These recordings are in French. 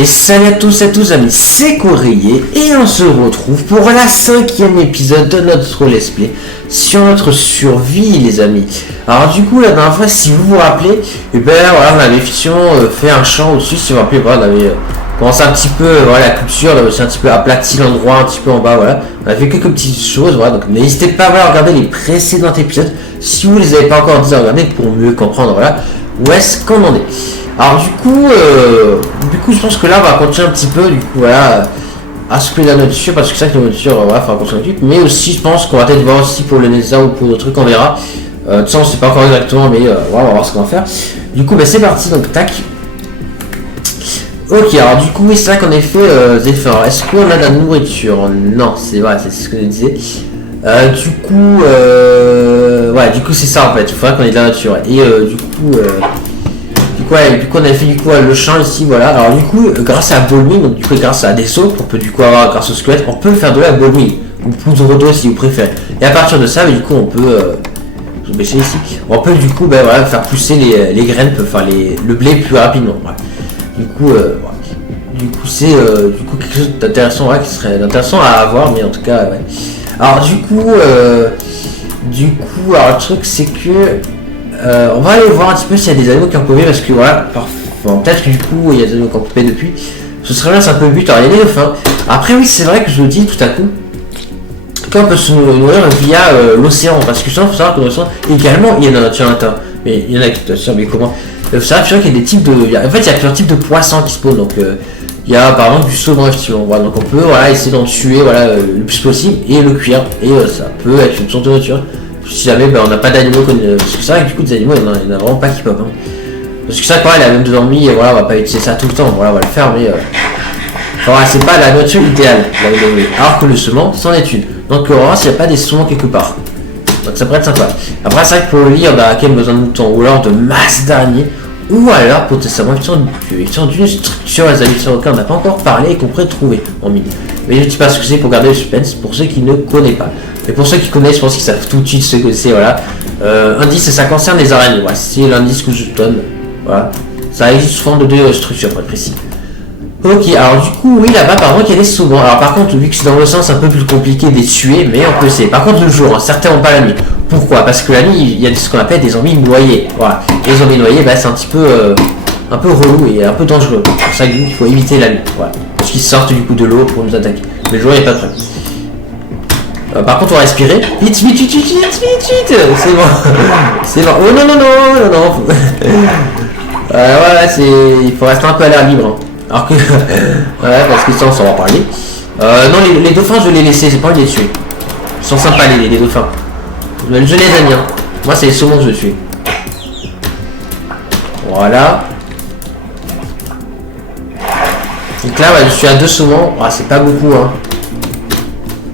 Et salut à tous amis, c'est Courrier et on se retrouve pour la 5e épisode de notre let's play sur notre survie les amis. Alors du coup la dernière fois si vous vous rappelez, et ben voilà on avait effectivement fait un champ au-dessus, si vous vous rappelez, voilà, on avait commencé un petit peu voilà, la culture, on avait aussi un petit peu aplati l'endroit un petit peu en bas, voilà. On a fait quelques petites choses, voilà, donc n'hésitez pas à regarder les précédents épisodes si vous les avez pas encore dit à regarder pour mieux comprendre voilà où est-ce qu'on en est. Alors du coup je pense que là on va continuer un petit peu du coup voilà à ce que la nourriture, parce que c'est vrai que la nourriture voilà faut continuer un petit peu, mais aussi je pense qu'on va peut-être voir aussi pour le Neza ou pour d'autres trucs, on verra. Tout ça on sait pas encore exactement mais voilà, on va voir ce qu'on va faire. Du coup c'est parti, donc tac. Ok, alors du coup oui c'est vrai qu'en effet Zephyr, est-ce qu'on a de la nourriture? Non, c'est vrai, c'est ce que je disais. Du coup c'est ça en fait, il faudrait qu'on ait de la nature. Et du coup on avait fait du coup le champ ici, voilà. Alors du coup, grâce à Bolming, donc du coup grâce à des sauts, on peut du coup avoir grâce au squelette, on peut faire de la Bolming, ou poudre d'eau si vous préférez. Et à partir de ça, du coup on peut, je vais baisser ici, on peut du coup voilà, faire pousser les graines, enfin le blé plus rapidement. Voilà. Du coup c'est quelque chose d'intéressant, ouais, qui serait intéressant à avoir, mais en tout cas ouais. Alors du coup alors le truc c'est que on va aller voir un petit peu s'il y a des animaux qui ont popé, parce que voilà, peut-être que du coup il y a des animaux qui ont popé depuis. Ce serait bien, c'est un peu le but. Alors il y a des dauphins. Après oui c'est vrai que je le dis tout à coup, qu'on peut se nourrir via l'océan, parce que ça faut savoir que l'océan également il y a dans la nature interne. Mais il y en a qui mais comment ça va, qu'il y a des types de. En fait il y a plusieurs types de poissons qui se posent, donc il y a par exemple du saumon effectivement, voilà, donc on peut voilà, essayer d'en tuer voilà, le plus possible et le cuire, et ça peut être une sorte de nourriture. Si jamais on n'a pas d'animaux, parce que c'est vrai que du coup des animaux il y en a vraiment pas qui pop, hein. Parce que ça pareil, la même de dormi, et voilà, on va pas utiliser ça tout le temps, voilà, on va le faire, mais voilà, c'est pas la nourriture idéale, alors que le saumon c'en est une. Donc on va voir s'il n'y a pas des saumons quelque part, donc ça pourrait être sympa. Après c'est vrai que pour le lire on a quand même besoin de moutons, ou alors de masse d'araignées, ou alors potentiellement d'une structure les amis sur laquelle on n'a pas encore parlé et qu'on pourrait trouver en mini. Mais je ne dis pas ce que c'est pour garder le suspense pour ceux qui ne connaissent pas. Et pour ceux qui connaissent, je pense qu'ils savent tout de suite ce que c'est, voilà. Indice, ça concerne les araignées, voilà, c'est l'indice que je donne, voilà. Ça existe sous forme de deux structures, pour être précis. Ok, alors du coup, oui, là-bas, par contre, il y a des saumons. Alors par contre, vu que c'est dans le sens, c'est un peu plus compliqué de les tuer, mais on peut essayer. Par contre, le jour, hein, certains n'ont pas la nuit. Pourquoi? Parce que la nuit, il y a ce qu'on appelle des zombies noyés, voilà. Les zombies noyés, c'est un petit peu relou et un peu dangereux. C'est pour ça qu'il faut éviter la nuit, voilà. Parce qu'ils sortent du coup de l'eau pour nous attaquer. Mais le jour, il n'y a pas de problème. Par contre on va respirer. Vite, c'est bon. C'est bon. Oh non. Voilà, il faut rester un peu à l'air libre, hein. Alors que ouais, parce que ça on s'en va parler. Non, les dauphins je vais les laisser, j'ai pas envie de les tuer. Ils sont sympas les dauphins. Je les aime bien. Moi c'est les saumons que je tue. Voilà. Donc là je suis à 2 saumons. Ah, c'est pas beaucoup, hein.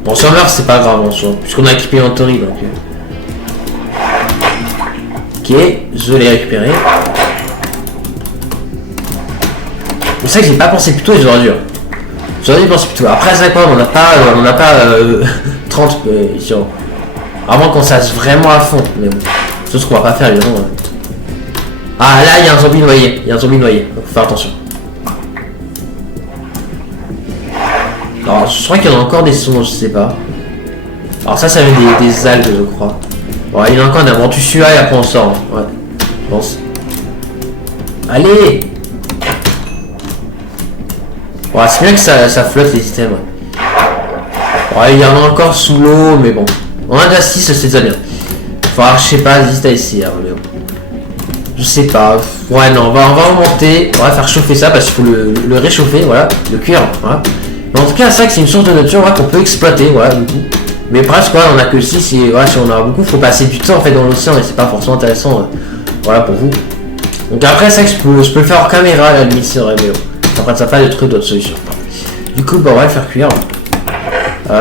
Bon, si on meurt, c'est pas grave en soi, puisqu'on a équipé Anthony, donc. Ok, je l'ai récupéré. C'est ça que j'ai pas pensé plus tôt, et j'aurais dû. J'aurais dû penser plus tôt. Après, c'est quoi, on n'a pas 30 ici. Avant qu'on sache vraiment à fond, mais bon. C'est ce qu'on va pas faire, évidemment. Ah, là, il y a un zombie noyé. Donc faut faire attention. Alors, je crois qu'il y en a encore des saumons, je sais pas. Alors ça avait des algues, je crois. Bon, il y en a encore un. Bon, tu suis là et après on sort. Hein. Ouais, je pense. Allez. Bon, c'est bien que ça flotte les systèmes. Ouais, il y en a encore sous l'eau, mais bon. On a déjà 6, c'est déjà bien. Enfin, je sais pas, hésite à essayer. Hein, mais bon. Je sais pas. Ouais, non, on va remonter. On va faire chauffer ça parce qu'il faut le réchauffer, voilà. Le cuire, voilà. Mais en tout cas, c'est vrai que c'est une source de nature qu'on peut exploiter, voilà, du coup. Mais presque, voilà, on a que 6 et voilà, si on en a beaucoup, faut passer du temps en fait dans l'océan et c'est pas forcément intéressant, voilà, pour vous. Donc après, c'est vrai que je peux le faire hors caméra, à la limite, c'est vrai, mais bon. Après, ça pas de trucs, d'autres solutions. Du coup, on va le faire cuire.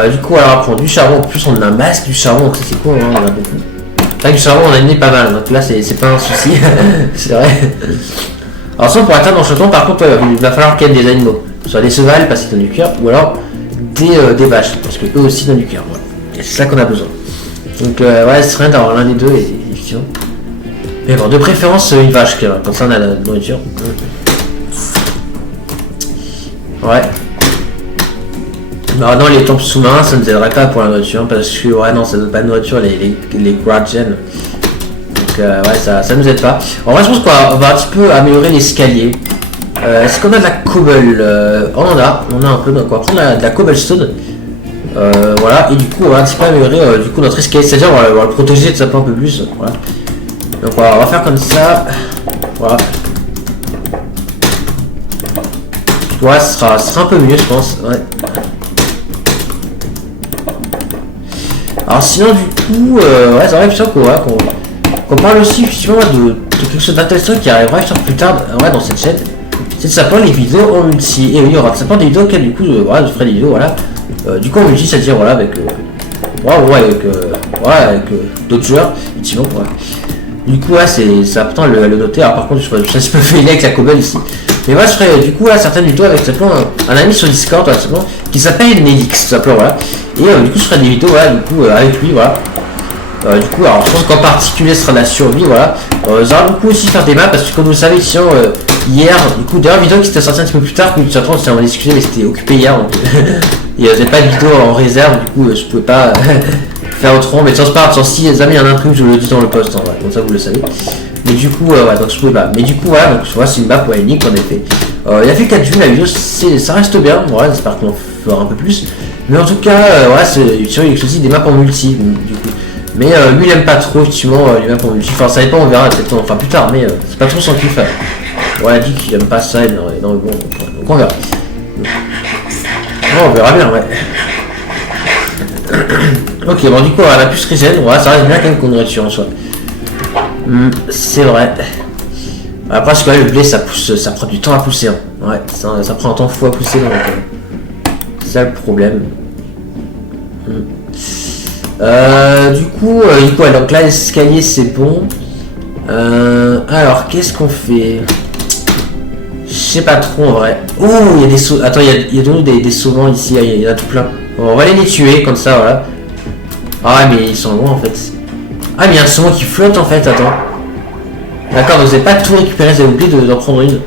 Du coup, alors, on prend du charbon, en plus, on a un masque du charbon, donc ça c'est cool, hein, on a beaucoup. C'est vrai que du charbon, on a amené pas mal, donc là, c'est pas un souci, c'est vrai. Alors, ça, pour atteindre l'enchantement, par contre, il va falloir qu'il y ait des animaux. Soit des sauvages parce qu'ils donnent du cuir, ou alors des vaches, parce que eux aussi donnent du cuir, voilà. Et c'est ça qu'on a besoin. Donc ouais, c'est rien d'avoir l'un des deux, effectivement. Mais bon, de préférence une vache, comme ça on a la nourriture. Ouais. Non, non, les temples sous-marins, ça ne nous aiderait pas pour la nourriture, parce que, ouais, non, ça donne pas de nourriture, les Guardians. Donc, ouais, ça nous aide pas. En vrai, je pense qu'on va un petit peu améliorer l'escalier. Est-ce qu'on a de la cobble? On en a un peu, donc on va prendre de la cobblestone. Voilà, et du coup, on va un petit peu améliorer du coup notre escalier, c'est-à-dire on va le protéger de ça un peu plus. Voilà. Donc, on va faire comme ça. Voilà. Ouais, ce sera un peu mieux, je pense. Ouais. Alors sinon du coup, ouais, c'est vrai qu'on parle aussi effectivement de quelque chose d'intéressant qui arrivera plus tard ouais, dans cette chaîne. C'est de savoir les vidéos en multi. Et oui, il y aura de savoir des vidéos auxquelles du coup, voilà, je ferai des vidéos, voilà. Du coup en multi, c'est-à-dire voilà avec avec d'autres joueurs, effectivement, ouais. Du coup ouais, c'est important de le noter. Alors par contre, je peux faire avec la cobble ici. Mais moi je ferai du coup là certaines vidéos avec simplement un ami sur Discord voilà, simplement, qui s'appelle Nelix, simplement voilà. Et du coup je ferai des vidéos voilà du coup avec lui voilà. Du coup alors je pense qu'en particulier ce sera la survie voilà. J'aurai beaucoup aussi faire des maps parce que comme vous le savez sinon hier du coup d'ailleurs vidéo qui s'était sortie un petit peu plus tard que tu attends on discuté mais c'était occupé hier donc il n'y avait pas de vidéo en réserve du coup je pouvais pas faire autrement mais sans pas si jamais il y en a un truc je le dis dans le post hein, voilà, comme ça vous le savez. Mais du coup, ouais, donc je pouvais pas. Mais du coup, voilà, donc vois c'est une map ouais, unique qu'on a fait. Il a fait 4 vues, la vidéo, ça reste bien. Voilà, j'espère qu'on en fera un peu plus. Mais en tout cas, voilà, il y a aussi des maps en multi, du coup. Mais lui, il aime pas trop, effectivement, les maps en multi. Enfin, ça dépend, on verra peut-être, enfin plus tard, mais c'est pas trop son kiff. On a dit qu'il aime pas ça, non, bon, donc on verra. On verra bien, ouais. Ok, bon, du coup, on a plus regen, voilà, ça reste bien quand même qu'on nourriture en soi. C'est vrai. Après, parce que là, le blé, ça pousse, ça prend du temps à pousser. Hein. Ouais, ça prend un temps fou à pousser, donc c'est ça le problème. Du coup, ouais, donc là, l'escalier, c'est bon. Alors, qu'est-ce qu'on fait? Je sais pas trop en vrai. Oh, il y a des sauts. Attends, il y a de nous des sauvants ici, il y en a tout plein. Bon, on va les tuer comme ça, voilà. Ah, mais ils sont loin en fait. Ah mais il y a un saumon qui flotte en fait, attends. D'accord, vous n'avez pas tout récupéré, vous avez oublié d'en prendre une.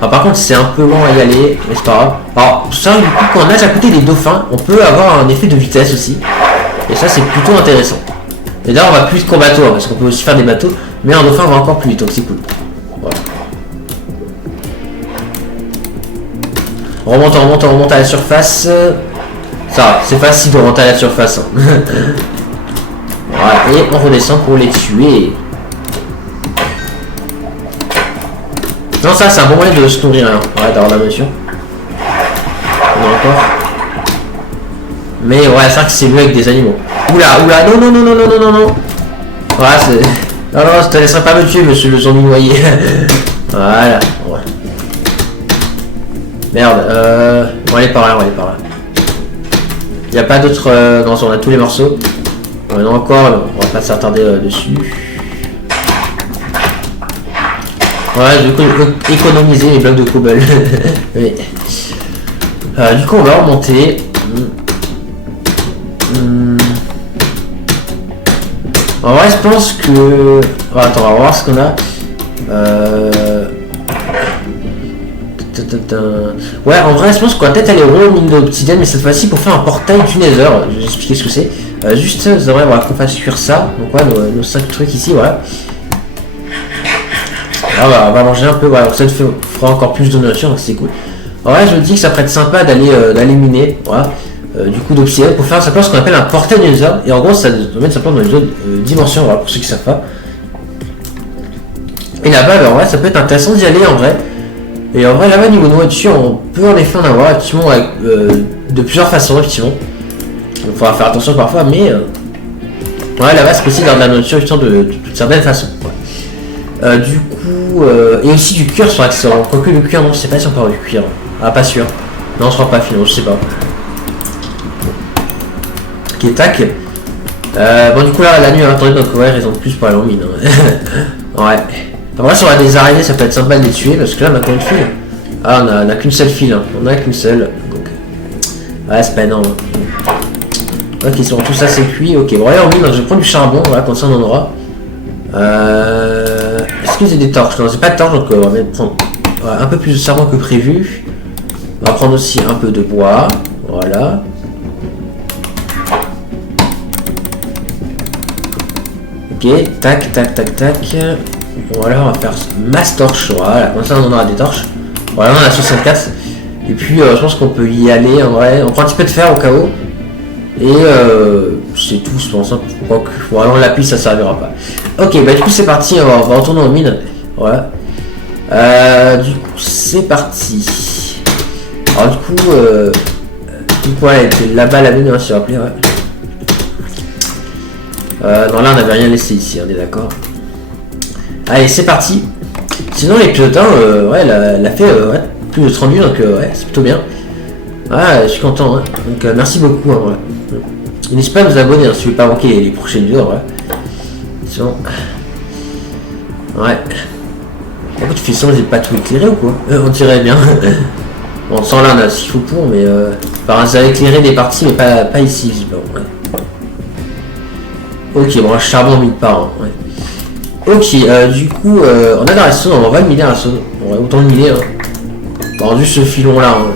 Alors, par contre c'est un peu long à y aller, mais c'est pas grave. Alors ça du coup quand on nage à côté des dauphins, on peut avoir un effet de vitesse aussi. Et ça c'est plutôt intéressant. Et là on va plus vite qu'en bateau, hein, parce qu'on peut aussi faire des bateaux, mais un dauphin va encore plus vite, donc c'est cool. Voilà. On remonte à la surface. Ça va, c'est facile de remonter à la surface. Hein. Voilà, et on redescend pour les tuer. Non, ça c'est un bon moyen de se nourrir, hein. Ouais, d'avoir la notion. On a encore. Mais ouais, c'est vrai que c'est mieux avec des animaux. Oula, non. Voilà, c'est. Non, je te laisserai pas me tuer, monsieur le zombie noyé. Voilà, ouais. Merde, on va aller par là, Il n'y a pas d'autres. Non, on a tous les morceaux. On en a encore, on va pas s'attarder dessus. Voilà, du coup, économiser les blocs de cobble. Oui. Du coup, on va remonter. En vrai, je pense que. Attends, on va voir ce qu'on a. Ouais, en vrai, je pense qu'on va peut-être aller au mine d'obsidienne, mais cette fois-ci pour faire un portail du Nether. Je vais vous expliquer ce que c'est. Juste, c'est vrai, voilà, qu'on fasse cuire ça. Donc, voilà, nos 5 trucs ici, voilà. Là, on va manger un peu, voilà, ça fera encore plus de nourriture, donc c'est cool. En vrai, je me dis que ça pourrait être sympa d'aller miner, voilà. Du coup, d'obsidienne pour faire simplement ce qu'on appelle un portail du Nether. Et en gros, ça nous mène simplement dans une autre dimension, voilà, pour ceux qui savent pas. Et là-bas, en vrai, ça peut être intéressant d'y aller en vrai. Et en vrai, là-bas, niveau nourriture, on peut en effet en avoir, effectivement, avec, de plusieurs façons, effectivement. Il faudra faire attention parfois, mais ouais, là-bas, c'est possible d'avoir de la nourriture, effectivement, de certaines façons. Ouais. Du coup, et aussi du cuir sur accessoire. Quoique le cuir, non, je sais pas si on peut avoir du cuir. Ah, pas sûr. Non, je crois pas, finalement, je sais pas. Ok, tac. Bon, du coup, là, la nuit, attendez, donc, ouais, raison de plus pour aller en mine. Hein. Ouais. En vrai, si on a des araignées, ça peut être sympa de les tuer parce que là, on a combien de fils? Ah, on a qu'une seule file. Hein. On a qu'une seule. Donc... ouais, c'est pas énorme. Ok, ils sont tout ça, c'est cuit. Ok, bon, allez, en mine, donc je vais prendre du charbon. Voilà, comme ça, on en aura. Est-ce que j'ai des torches? Non, j'ai pas de torches, donc on va prendre un peu plus de charbon que prévu. On va prendre aussi un peu de bois. Voilà. Ok, tac, tac, tac, tac. Voilà, on va faire masse torche. Voilà, comme ça on en aura des torches. Voilà, on a 64. Et puis je pense qu'on peut y aller en vrai. On prend un petit peu de fer au cas où. Et c'est tout, je pense. Hein. Voilà, l'appui ça servira pas. Ok, bah du coup c'est parti, on va retourner en mine. Voilà. Du coup c'est parti. Alors du coup, ouais, là-bas la mine, hein, s'il vous plaît, ouais. Non, là on n'avait rien laissé ici, on est d'accord. Allez, c'est parti. Sinon l'épisode 1, ouais, elle a fait ouais, plus de 30 vues, donc ouais, c'est plutôt bien. Ouais, je suis content, hein. Donc merci beaucoup. Hein, ouais. N'hésitez pas à vous abonner hein, si vous ne voulez pas manquer les prochaines vidéos. Ouais. Sinon... Ouais. Pourquoi tu fais ça, j'ai pas tout éclairé ou quoi on dirait bien. Bon, sans là, on a ce qu'il faut pour, mais enfin, ça a éclairé des parties, mais pas ici, visiblement. Ouais. Ok, bon, charbon mis part. Hein, ouais. Ok, du coup, on a la redstone, on va le miner à la redstone. On va autant le miner. Hein. Bon, juste ce filon là. Hein.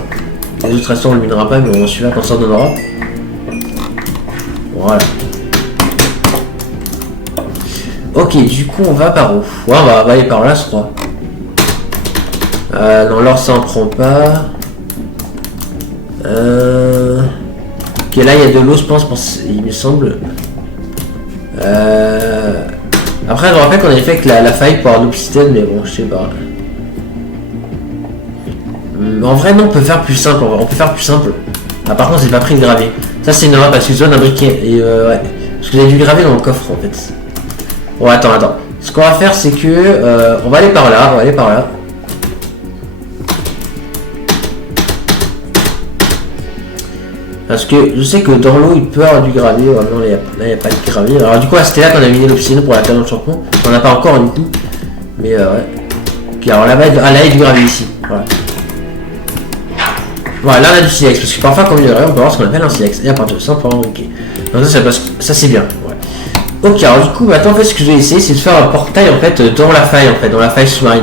Les autres restants on le minera pas, mais on celui-là quand ça en donnera. Voilà. Ok, du coup on va par où? Ouais, on va aller par là, je crois. Non, l'or ça en prend pas. Ok, là il y a de l'eau, je pense, il me semble. Après, je me rappelle qu'on avait fait avec la faille pour avoir l'obsidienne, mais bon, je sais pas. En vrai, non, on peut faire plus simple. On peut faire plus simple. Ah, par contre, j'ai pas pris le gravier. Ça, c'est une erreur parce que je donne un briquet. Et ouais. Parce que j'ai dû graver dans le coffre en fait. Bon, attends. Ce qu'on va faire, c'est que. On va aller par là. Parce que je sais que dans l'eau, il peut y avoir du gravier. Ouais, non, là, il n'y a pas de gravier. Alors, du coup, c'était là qu'on a miné l'obsidienne pour la pierre d'enchantement. On n'en a pas encore, du coup. Mais ouais. Ok, alors là-bas, là, il y a du gravier ici. Voilà. Voilà, là on a du silex, parce que parfois quand on peut avoir ce qu'on appelle un silex, et à partir de ça on peut en briquer. Donc ça c'est bien. Ouais. Ok, alors du coup maintenant en fait ce que je vais essayer c'est de faire un portail en fait dans la faille dans la faille sous-marine.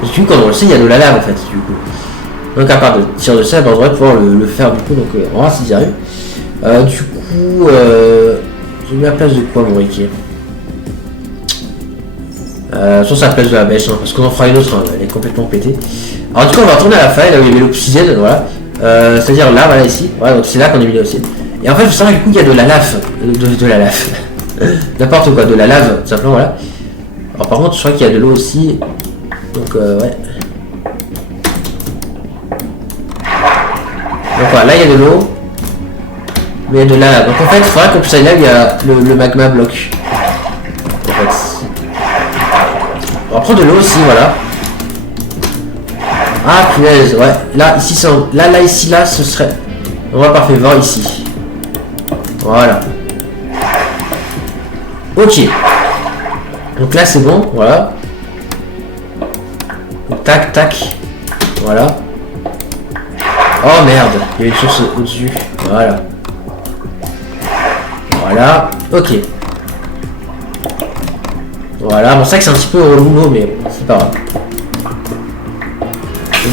Parce que du coup comme on le sait il y a de la lave en fait du coup. Donc à part de tirer de ça, ben, on devrait pouvoir le faire du coup, donc on va voir si j'y arrive. Du coup j'ai mis la place de quoi mon briquet sur sa place de la bêche, hein, parce qu'on en fera une autre, hein, elle est complètement pétée. Alors du coup on va retourner à la faille là où il y avait l'obsidienne, voilà. C'est-à-dire là, voilà, ici. Voilà, donc c'est là qu'on est mis aussi. Et en fait, je sais du coup, il y a de la lave. De la lave. N'importe quoi, de la lave, tout simplement, voilà. Alors par contre, je crois qu'il y a de l'eau aussi. Donc, ouais. Donc voilà, là, il y a de l'eau. Mais il y a de la lave. Donc en fait, il faudra qu'on puisse aller là où il y a le magma bloc. En fait. On va prendre de l'eau aussi, voilà. Ah punaise, ouais. Là, ici, ici, là, ce serait... On va parfait, voir ici. Voilà. Ok. Donc là, c'est bon, voilà. Donc, tac, tac. Voilà. Oh merde, il y a une source au-dessus. Voilà. Voilà. Ok. Voilà, bon, c'est vrai que c'est un petit peu relou, mais c'est pas grave.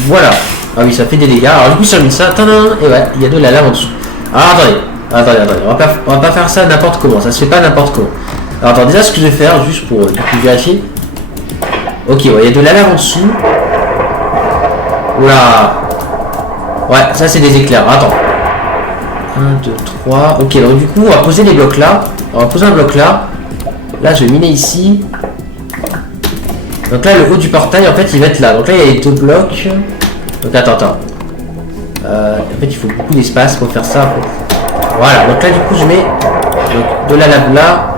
Voilà. Ah oui, ça fait des dégâts. Alors du coup, si on met ça, et ouais, il y a de la lave en dessous. Alors attendez. On va pas faire ça n'importe comment. Ça se fait pas n'importe comment. Alors attends, déjà ce que je vais faire, juste pour du coup vérifier. Ok, ouais, il y a de la lave en dessous. Oula. Ouais, ça c'est des éclairs. Attends. 1, 2, 3. Ok, donc du coup, on va poser les blocs là. On va poser un bloc là. Là, je vais miner ici. Donc là, le haut du portail, en fait, il va être là. Donc là, il y a les 2 blocs. Donc attends. En fait, il faut beaucoup d'espace pour faire ça. Voilà. Donc là, du coup, je mets donc, de la lave là.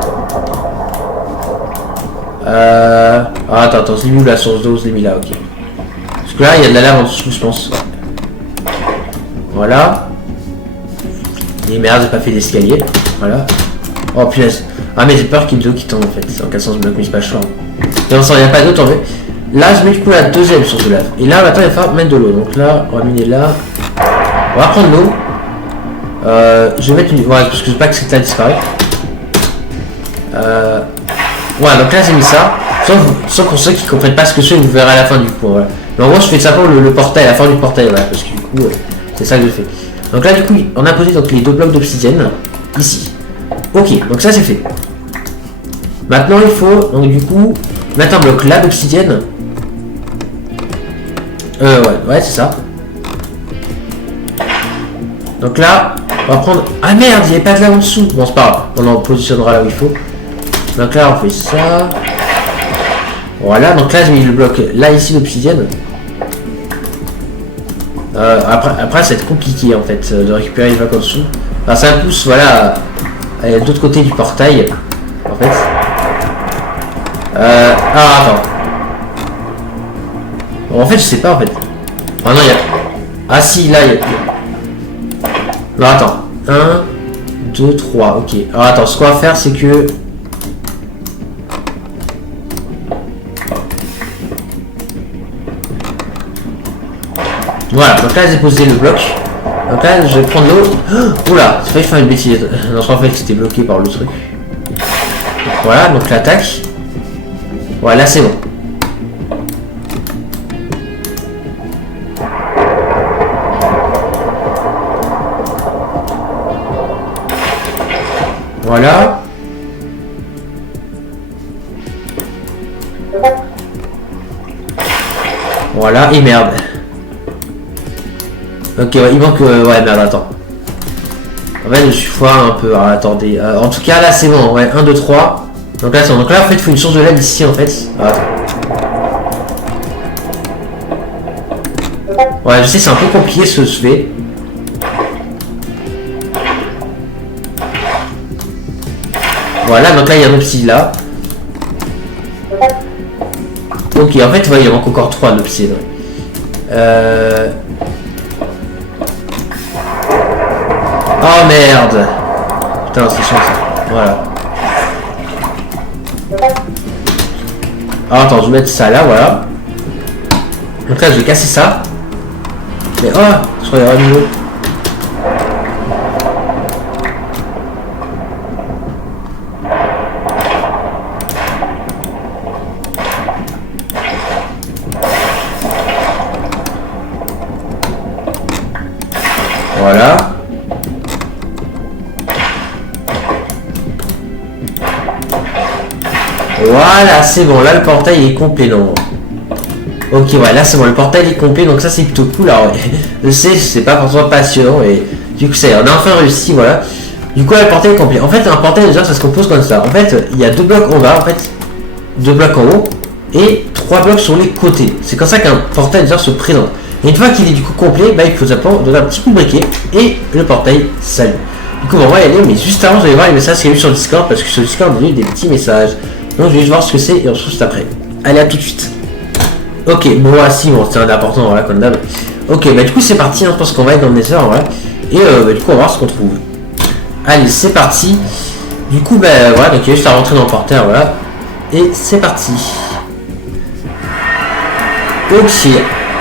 Attends, je l'ai mis où la source d'eau? Je l'ai mis là, ok. Parce que là, il y a de la lave en dessous, je pense. Voilà. Et merde, j'ai pas fait d'escalier. Voilà. Oh punaise. Ah, mais j'ai peur qu'il y ait une eau qui tombe en fait. C'est en cassant ce bloc, mais c'est pas chaud. Et on s'en vient pas d'autre en fait. Là, je mets du coup la deuxième source de lave. Et là, maintenant, il va falloir mettre de l'eau. Donc là, on va miner là. On va prendre l'eau. Je vais mettre une. Voilà, parce que je veux pas que cette là disparaisse. Voilà, donc là, j'ai mis ça. Sauf pour ceux qui comprennent pas ce que c'est, vous verrez à la fin du coup. Voilà. Mais en gros, je fais simplement le portail, à la fin du portail. Voilà, parce que du coup, C'est ça que je fais. Donc là, du coup, on a posé donc, les 2 blocs d'obsidienne ici. Ok, donc ça c'est fait. Maintenant, il faut donc du coup mettre un bloc là d'obsidienne. Ouais, c'est ça. Donc là, on va prendre... Ah merde, il n'y avait pas de là en dessous. Bon, c'est pas grave, on en positionnera là où il faut. Donc là, on fait ça. Voilà, donc là, j'ai mis le bloc là, ici, d'obsidienne. Après, ça va être compliqué, en fait, de récupérer les blocs en dessous. Alors, ça pousse, voilà, à l'autre côté du portail, en fait. Ah, attends. Bon, en fait, je sais pas, en fait. Ah non, il y a... Ah si, là, il y a... Non, attends. 1, 2, 3, ok. Alors, attends, ce qu'on va faire, c'est que... Voilà, donc là, j'ai posé le bloc. Donc là, je vais prendre l'eau. Oh, oula, c'est pas que je fais une bêtise. Non, en fait, c'était bloqué par le truc. Voilà, donc l'attaque. Voilà, c'est bon. Voilà. Voilà, et merde. Ok, ouais, il manque... ouais, merde, attends. En fait, je suis foire un peu. Alors, attendez. En tout cas, là, c'est bon. Ouais, 1, 2, 3. Donc là, c'est bon. Donc là, en fait, il faut une source de lave ici, en fait. Ah, attends. Ouais, je sais, c'est un peu compliqué ce que je fais. Voilà, donc là, il y a un obsidienne là. Ok, en fait, ouais, il manque encore 3 d'obsidienne. Oh merde! Putain, c'est chiant ça. Voilà. Alors attends, je vais mettre ça là, voilà. Donc là, je vais casser ça. Mais oh! Je crois qu'il y aura nouveau. Voilà. Voilà, c'est bon, là le portail est complet, non. Ok, ouais, là c'est bon, le portail est complet, donc ça c'est plutôt cool. Alors, je sais, c'est pas forcément passionnant, et du coup, ça y est, on a enfin réussi, voilà. Du coup, le portail est complet. En fait, un portail, déjà, ça se compose comme ça. En fait, il y a 2 blocs en bas, en fait, 2 blocs en haut, et 3 blocs sur les côtés. C'est comme ça qu'un portail, déjà, se présente. Et une fois qu'il est du coup complet, bah, il faut simplement donner un petit coup de briquet, et le portail s'allume. Du coup, on va y aller, mais juste avant, je vais voir les messages qu'il y a eu sur le Discord, parce que sur le Discord, il y a eu des petits messages. Donc, je vais juste voir ce que c'est, et on se retrouve juste après. Allez, à tout de suite. Ok, bon, voilà, si, bon, c'est un important, voilà, comme d'hab. Ok, bah, du coup, c'est parti, hein, je pense qu'on va être dans le Nether, voilà. Et, bah, du coup, on va voir ce qu'on trouve. Allez, c'est parti. Du coup, bah, voilà, donc il y a juste à rentrer dans le portail, voilà. Et c'est parti. Ok,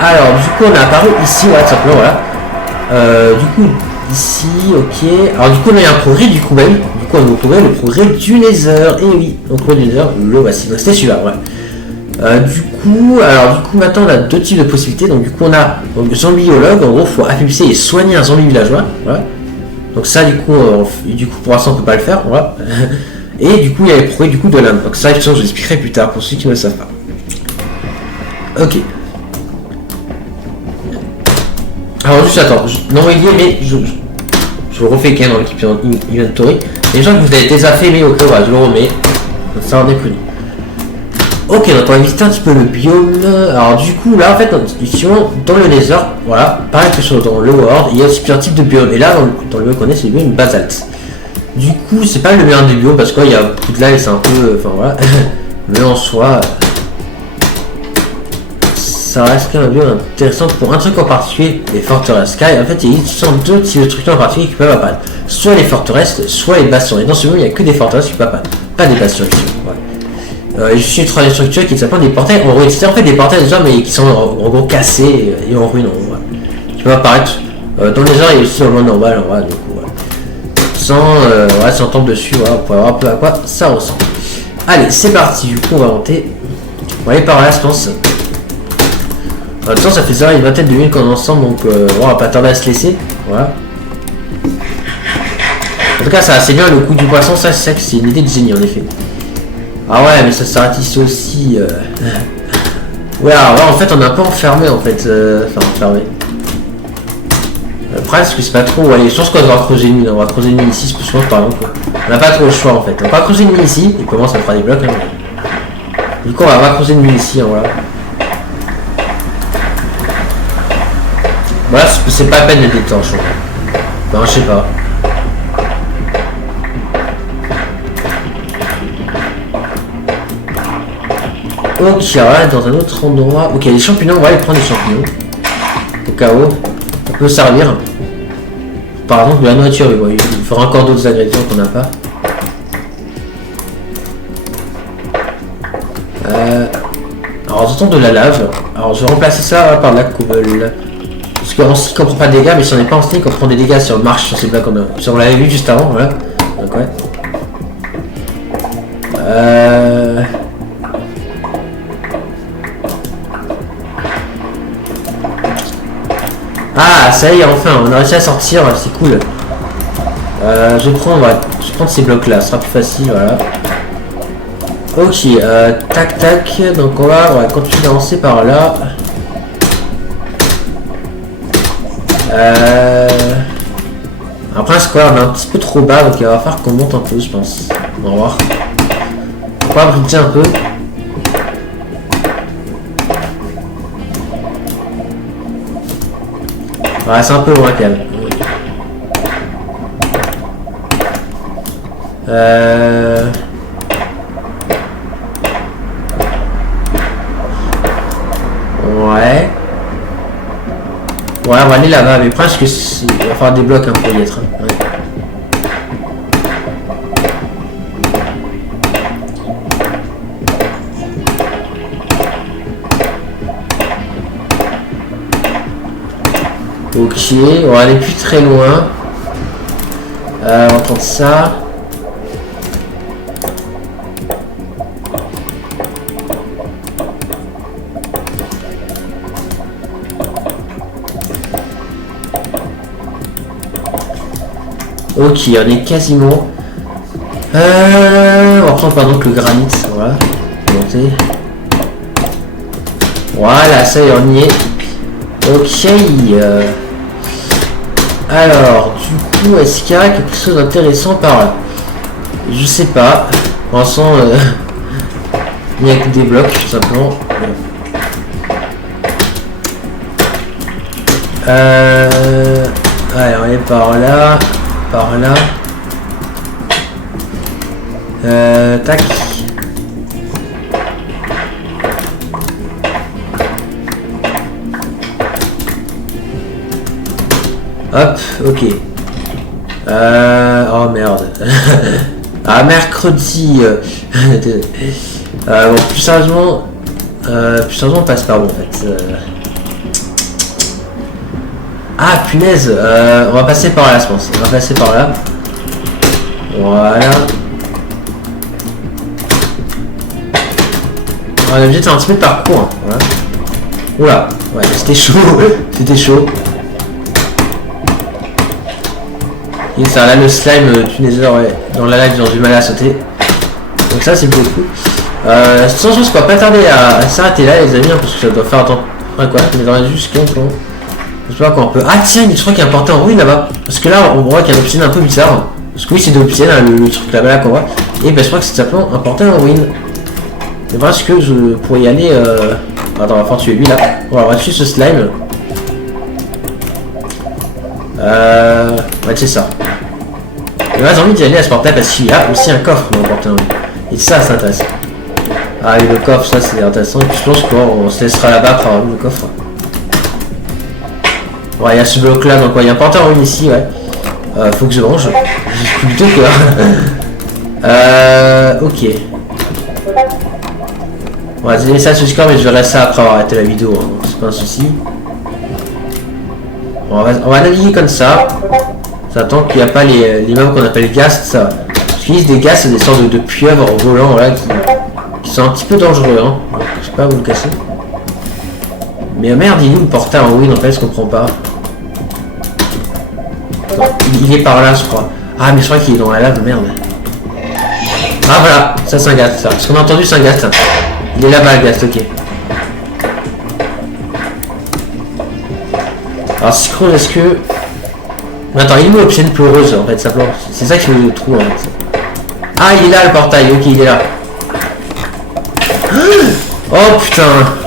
alors, du coup, on est apparu ici, voilà, tout simplement, voilà. Du coup, ici, ok. Alors, du coup, on a eu un progrès, du coup, bah oui. Du coup, on a le progrès du Nether. Et oui, donc, le Nether, le voici. Donc, c'était celui-là, ouais. Du coup, maintenant, on a 2 types de possibilités. Donc, du coup, on a donc, zombiologue. En gros, il faut affaiblir et soigner un zombie villageois, voilà. Donc ça, du coup, pour l'instant, on peut pas le faire, voilà. Et du coup, il y a les progrès du coup de l'âme. Donc ça, je l'expliquerai plus tard pour ceux qui ne le savent pas. Ok. Alors juste attends, mais je refais quand même dans l'équipe inventory. Les gens que vous avez déjà fait, mais ok, voilà, je le remets. Ça en est plus. Ok, donc on va visiter un petit peu le biome. Alors du coup, là en fait, dans le Nether, voilà, pareil que dans le World, il y a aussi plusieurs types de biomes. Et là, dans le biome qu'on est, c'est le biome basalte. Du coup, c'est pas le meilleur des biomes parce qu'il y a beaucoup de lave et c'est un peu... Enfin voilà. Mais en soi... ça reste quand même un biome intéressant pour un truc en particulier, les forteresses. Car en fait, il y a 2 types de structures en particulier qui peuvent apparaître. Soit les forteresses, soit les bastions. Et dans ce biome, il n'y a que des forteresses qui peuvent apparaître. Pas des bastions ici. Voilà. Je suis une troisième structure qui s'appelle des portails en ruine. C'est en fait des portails déjà, mais qui sont en gros cassés et en ruine. Voilà. Qui peuvent apparaître dans les heures et aussi dans le monde normal. Voilà, du coup, voilà. Sans tomber dessus, voilà, pour voir un peu à quoi ça ressemble. Allez, c'est parti. Du coup, on va monter. On va aller par là, je pense. En même temps, ça fait ça une vingtaine de minutes qu'on est ensemble, donc on va pas tarder à se laisser. Voilà. En tout cas, ça c'est bien le coup du poisson, ça c'est une idée de génie en effet. Ah ouais, mais ça s'arrête ici aussi. Ouais, alors là en fait on est un peu enfermé en fait. Enfin enfermé. Presque, c'est pas trop. Allez, je pense qu'on va creuser une mine. On va creuser une mine ici, je pense par exemple. On n'a pas trop le choix en fait. On va creuser une mine ici, et comment ça fera des blocs. Hein. Du coup, on va creuser une mine ici, hein, voilà. Voilà, c'est pas la peine de détendre, je crois. Enfin, je sais pas. Ok, voilà, dans un autre endroit. Ok, les champignons, on va aller prendre des champignons. Au cas où, ça peut servir. Par exemple, la nourriture, mais bon, il faudra encore d'autres ingrédients qu'on n'a pas. Alors, j'entends de la lave. Alors, je vais remplacer ça par de la cobble. Parce qu'en stick, on prend pas de dégâts, mais si on n'est pas en stick, on prend des dégâts si on marche sur ces blocs. On l'avait vu juste avant, voilà. Donc, ouais. Ah, ça y est, enfin, on a réussi à sortir, c'est cool. Je vais prendre ces blocs là, ce sera plus facile, voilà. Ok, tac tac, donc on va continuer à avancer par là. Après, ce qu'on est un petit peu trop bas, donc il va falloir qu'on monte un peu, je pense. On va voir. On va bridger un peu. Ouais, c'est un peu loin quand même. Ouais. Ouais, on va aller là-bas, mais presque il va falloir des blocs pour y être. Ouais. Ok, on va aller plus très loin. On va prendre ça. Ok, on est quasiment. On va prendre par exemple le granit, voilà. Monter. Voilà, ça y est, on y est. Ok. Alors, du coup, est-ce qu'il y a quelque chose d'intéressant par là? Je sais pas. Pour l'instant, il n'y a que des blocs, tout simplement. Allez, on est par là. Par là. Tac. Hop, ok. Oh merde. Ah, mercredi. Bon, plus sérieusement, on passe par où en fait. Ah, punaise. On va passer par là, je pense. On va passer par là. Voilà. On est obligé de faire un petit peu de parcours. Hein. Voilà. Oula. Ouais, c'était chaud. C'était chaud. Et ça, là, le slime, punaise, ouais. Dans la live, ils ont du mal à sauter. Donc ça, c'est plutôt cool. Sans chose, quoi, pas tarder à s'arrêter là, les amis, hein, parce que ça doit faire attendre. Ouais, quoi, mais dans juste qu'on peut. Je sais pas quoi on peut. Ah, tiens, je crois qu'il y a un portail en ruine là-bas. Parce que là, on voit qu'il y a une obsidienne un peu bizarre. Parce que oui, c'est de l'obsidienne, hein, le truc là-bas là, qu'on voit. Et ben, je crois que c'est simplement un portail en ruine. C'est parce que je pourrais y aller. Attends, on va pouvoir tuer lui là. Voilà, on va tuer ce slime. Ouais, c'est ça. Et là, j'ai envie d'y aller à ce portail parce qu'il y a aussi un coffre dans le portail en ruine. Et ça, c'est intéressant. Ah, et le coffre, ça, c'est intéressant. Et puis, je pense qu'on se laissera là-bas pour avoir le coffre. Ouais, il y a ce bloc là, donc ouais, il y a un portail en ruine ici, ouais. Faut que je mange. J'ai plus de quoi. Ok. On va donner ça sur Discord, mais je verrai ça après avoir arrêté la vidéo, hein, donc c'est pas un souci. Bon, on va naviguer comme ça. Ça attend qu'il n'y a pas les meubles qu'on appelle ghasts, ça. J'utilise des ghasts, c'est des sortes de pieuvres volants, voilà, qui sont un petit peu dangereux, hein. Je sais pas vous le casser. Mais merde, il est où le portail en haut, n'empêche, je comprends pas. Il est par là, je crois. Ah, mais je crois qu'il est dans la lave, merde. Ah, voilà, ça c'est un gast, ça. Parce qu'on a entendu, c'est un gast. Il est là-bas, le gast, ok. Alors, Synchrone, est-ce que... Attends, il est où l'option pleureuse, en fait, ça plante. C'est ça que je trouve, en fait. Ah, il est là, le portail, ok, il est là. Oh, putain.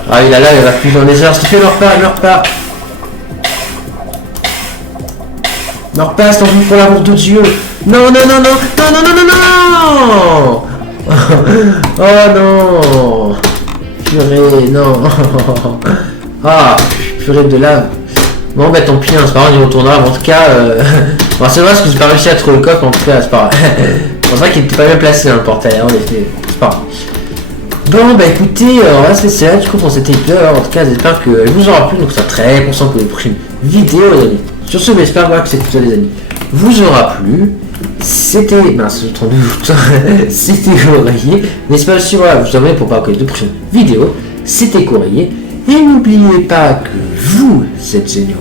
Ah, il est là, il va plus dans les heures. Ce qu'il fait, leur part, leur part. Leur passe, t'en veux pour l'amour de Dieu. Non, non, non, non, non, non, non, non, non. Oh non. Purée, non. Ah, purée de lave. Bon, bah tant pis, hein, c'est pas grave, on y retournera. En tout cas, bon, c'est vrai parce que j'ai pas réussi à trouver le coffre, en tout cas, c'est pas grave. C'est vrai qu'il était pas bien placé dans le portail, en effet. C'est pas grave. Bon, bah écoutez, on va se laisser là, du coup, pour cet épisode. En tout cas, j'espère qu'elle vous aura plu, donc ça très content pour les prochaines vidéos, les amis. Sur ce, j'espère que cet épisode, les amis, vous aura plu. C'était... Mince, le 32 août. C'était Coraillé. N'hésitez pas aussi, voilà, vous abonner pour pas manquer de prochaines vidéos. C'était Coraillé. Et n'oubliez pas que vous êtes géniaux.